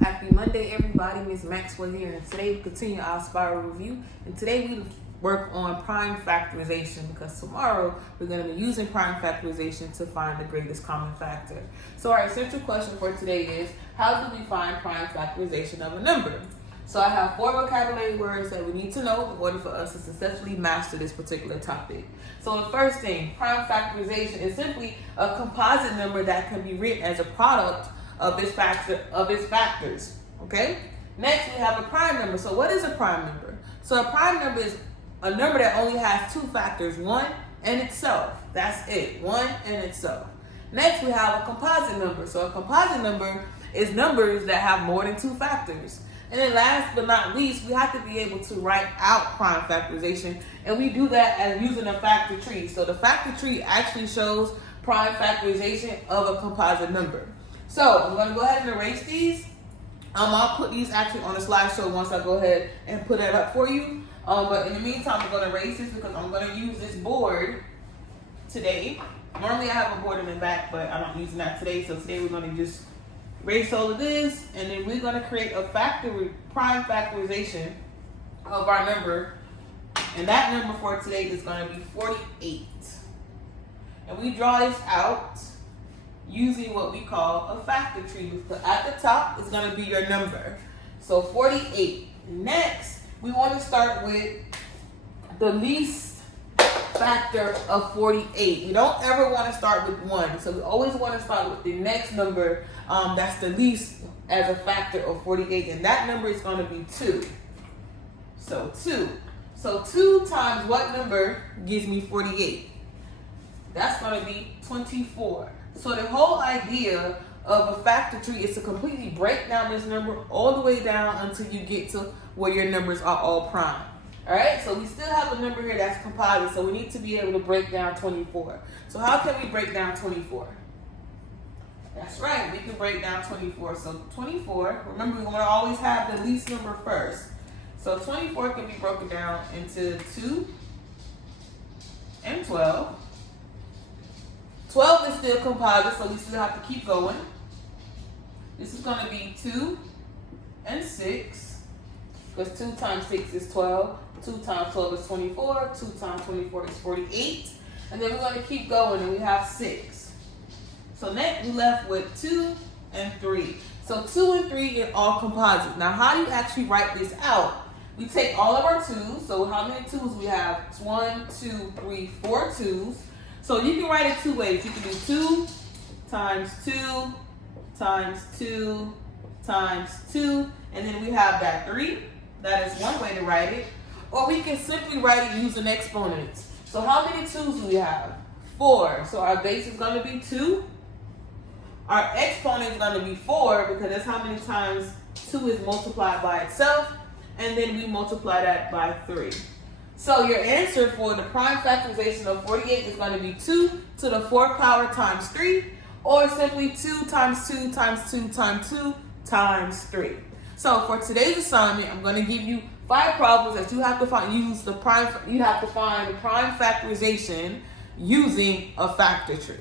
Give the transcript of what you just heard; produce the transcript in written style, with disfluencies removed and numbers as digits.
Happy Monday, everybody. Ms. Maxwell here, and today we continue our spiral review. And today we work on prime factorization because tomorrow we're going to be using prime factorization to find the greatest common factor. So our essential question for today is, how do we find prime factorization of a number? So I have 4 vocabulary words that we need to know in order for us to successfully master this particular topic. So the first thing, prime factorization is simply a composite number that can be written as a product of its factors. Okay? Next, we have a prime number. So what is a prime number? So a prime number is a number that only has 2 factors, 1 and itself. That's it, 1 and itself. Next, we have a composite number. So a composite number is numbers that have more than 2 factors. And then last but not least, we have to be able to write out prime factorization, and we do that as using a factor tree. So the factor tree actually shows prime factorization of a composite number. So I'm going to go ahead and erase these. I'll put these actually on the slideshow once I go ahead and put that up for you. But in the meantime, I'm going to erase this because I'm going to use this board today. Normally I have a board in the back, but I'm not using that today. So today we're going to just erase all of this, and then we're going to create a prime factorization of our number. And that number for today is going to be 48. And we draw this out using what we call a factor tree. But at the top is going to be your number. So 48. Next, we want to start with the least factor of 48. You don't ever want to start with 1. So we always want to start with the next number that's the least as a factor of 48. And that number is going to be 2. So 2. So 2 times what number gives me 48? That's going to be 24. So the whole idea of a factor tree is to completely break down this number all the way down until you get to where your numbers are all prime. All right, so we still have a number here that's composite, so we need to be able to break down 24. So how can we break down 24? That's right, we can break down 24. So 24, remember we want to always have the least number first. So 24 can be broken down into 2 and 12. 12 is still composite, so we still have to keep going. This is going to be 2 and 6, because 2 times 6 is 12. 2 times 12 is 24. 2 times 24 is 48. And then we're going to keep going, and we have 6. So next, we're left with 2 and 3. So 2 and 3 are all composite. Now, how do you actually write this out? We take all of our 2s. So how many 2s we have? 1, 2, 3, 4 2s. So you can write it 2 ways. You can do 2 times 2 times 2 times 2. And then we have that 3. That is one way to write it. Or we can simply write it using exponents. So how many 2s do we have? 4. So our base is going to be 2. Our exponent is going to be 4 because that's how many times 2 is multiplied by itself. And then we multiply that by 3. So your answer for the prime factorization of 48 is going to be 2 to the 4th power times 3. Or simply 2 times 2 times 2 times 2 times 3. So for today's assignment, I'm going to give you 5 problems that you have to find. You have to find the prime factorization using a factor tree.